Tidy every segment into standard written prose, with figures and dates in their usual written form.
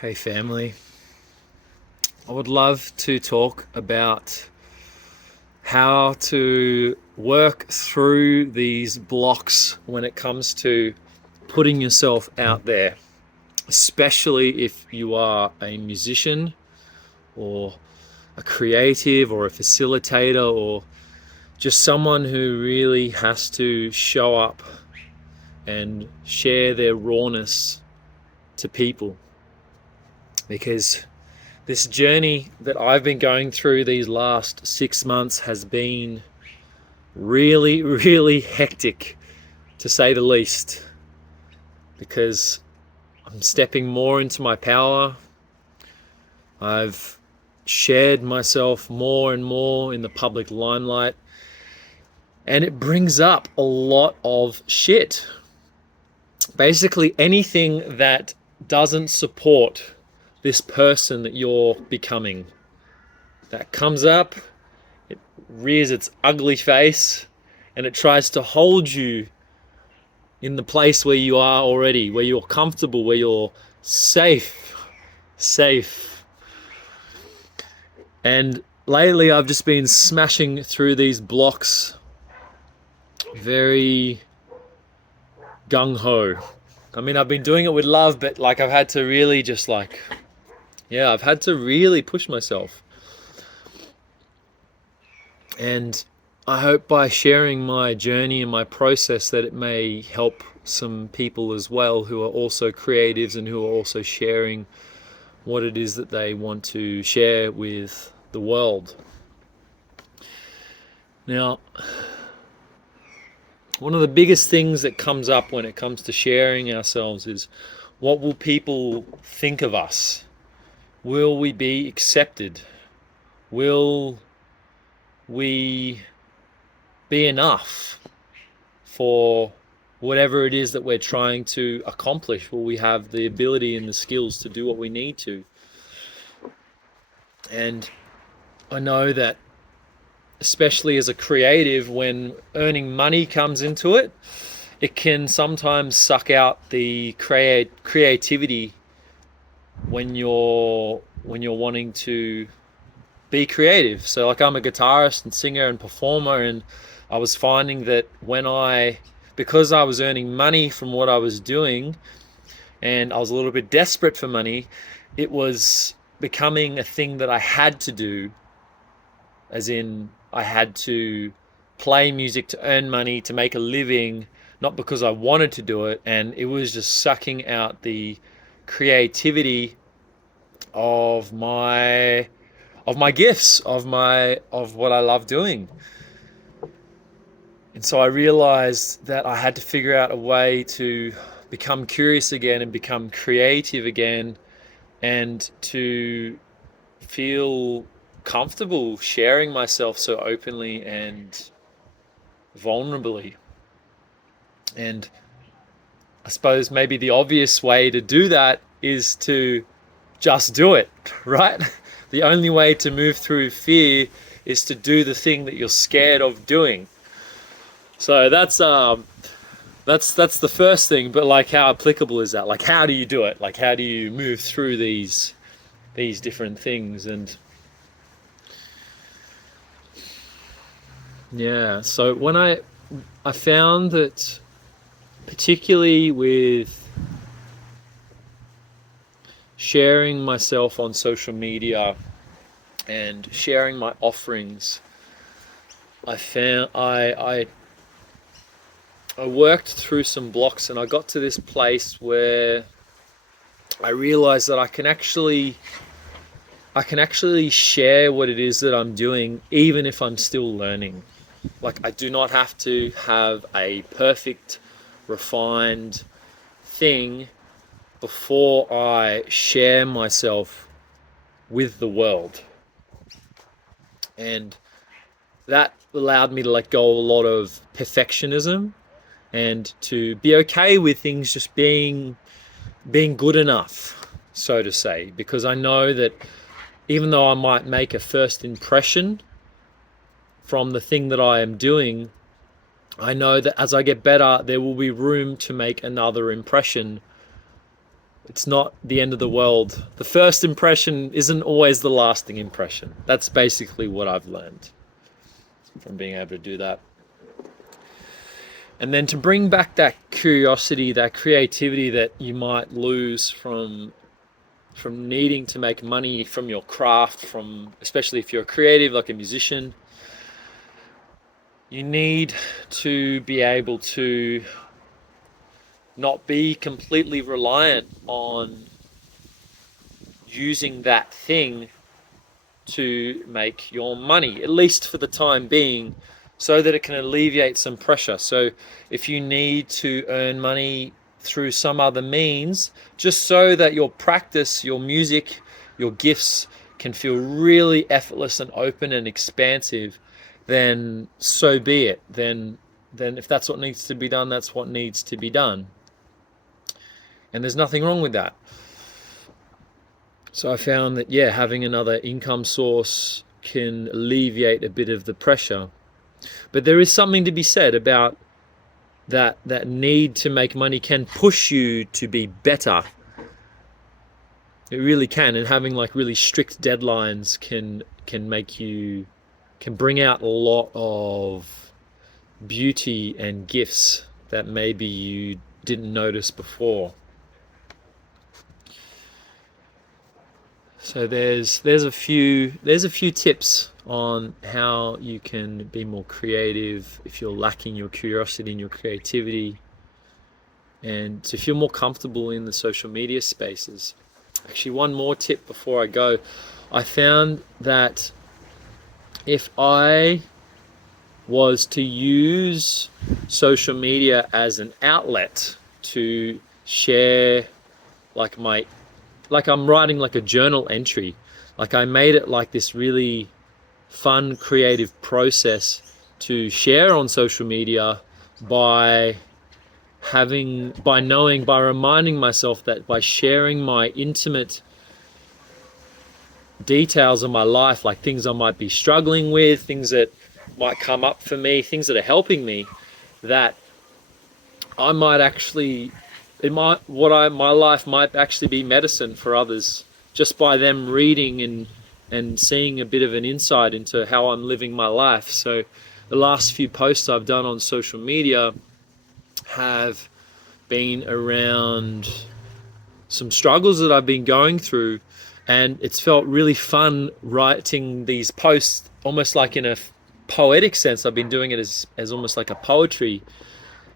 Hey family, I would love to talk about how to work through these blocks when it comes to putting yourself out there, especially if you are a musician or a creative or a facilitator or just someone who really has to show up and share their rawness to people. Because this journey that I've been going through these last 6 months has been really, really hectic, to say the least, because I'm stepping more into my power. I've shared myself more and more in the public limelight, and it brings up a lot of shit. Basically, anything that doesn't support this person that you're becoming, that comes up, it rears its ugly face, and it tries to hold you in the place where you are already, where you're comfortable, where you're safe. Safe. And lately I've just been smashing through these blocks very gung-ho. I mean, I've been doing it with love, but I've had to really I've had to really push myself. And I hope by sharing my journey and my process that it may help some people as well who are also creatives and who are also sharing what it is that they want to share with the world. Now, one of the biggest things that comes up when it comes to sharing ourselves is, what will people think of us? Will we be accepted? Will we be enough for whatever it is that we're trying to accomplish? Will we have the ability and the skills to do what we need to? And I know that, especially as a creative, when earning money comes into it, it can sometimes suck out the creativity when you're wanting to be creative. So I'm a guitarist and singer and performer, and I was finding that because I was earning money from what I was doing, and I was a little bit desperate for money, it was becoming a thing that I had to do, as in I had to play music to earn money, to make a living, not because I wanted to do it, and it was just sucking out the creativity of my gifts, of what I love doing. And so I realized that I had to figure out a way to become curious again and become creative again, and to feel comfortable sharing myself so openly and vulnerably. And I suppose maybe the obvious way to do that is to just do it, right? The only way to move through fear is to do the thing that you're scared of doing. So that's the first thing. But how applicable is that? How do you do it? How do you move through these different things? And yeah, so when I found that, particularly with sharing myself on social media and sharing my offerings, I worked through some blocks, and I got to this place where I realized that I can actually share what it is that I'm doing, even if I'm still learning. I do not have to have a perfect, refined thing before I share myself with the world. And that allowed me to let go a lot of perfectionism, and to be okay with things just being good enough, so to say, because I know that even though I might make a first impression from the thing that I am doing, I know that as I get better, there will be room to make another impression It's not the end of the world. The first impression isn't always the lasting impression. That's basically what I've learned from being able to do that. And then to bring back that curiosity, that creativity that you might lose from needing to make money from your craft, especially if you're a creative like a musician, you need to be able to not be completely reliant on using that thing to make your money, at least for the time being, so that it can alleviate some pressure. So if you need to earn money through some other means, just so that your practice, your music, your gifts can feel really effortless and open and expansive, then so be it. Then if that's what needs to be done, that's what needs to be done. And there's nothing wrong with that. So I found that, having another income source can alleviate a bit of the pressure. But there is something to be said about that need to make money can push you to be better. It really can. And having like really strict deadlines can bring out a lot of beauty and gifts that maybe you didn't notice before. So there's a few tips on how you can be more creative if you're lacking your curiosity and your creativity, and to feel more comfortable in the social media spaces. Actually, one more tip before I go. I found that if I was to use social media as an outlet to share like I'm writing like a journal entry. Like I made it like this really fun, creative process to share on social media by reminding myself that by sharing my intimate details of my life, like things I might be struggling with, things that might come up for me, things that are helping me, that I might actually my life might actually be medicine for others, just by them reading and seeing a bit of an insight into how I'm living my life. So the last few posts I've done on social media have been around some struggles that I've been going through, and it's felt really fun writing these posts almost like in a poetic sense. I've been doing it as almost like a poetry,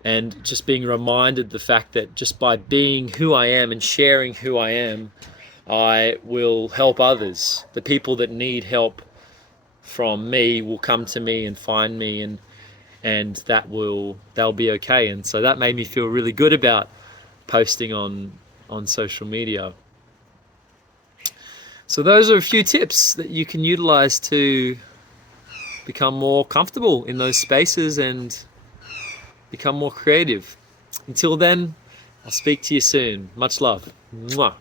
and just being reminded the fact that just by being who I am and sharing who I am, I will help others. The people that need help from me will come to me and find me, and they'll be okay. And so that made me feel really good about posting on social media. So those are a few tips that you can utilize to become more comfortable in those spaces and become more creative. Until then, I'll speak to you soon. Much love. Mwah.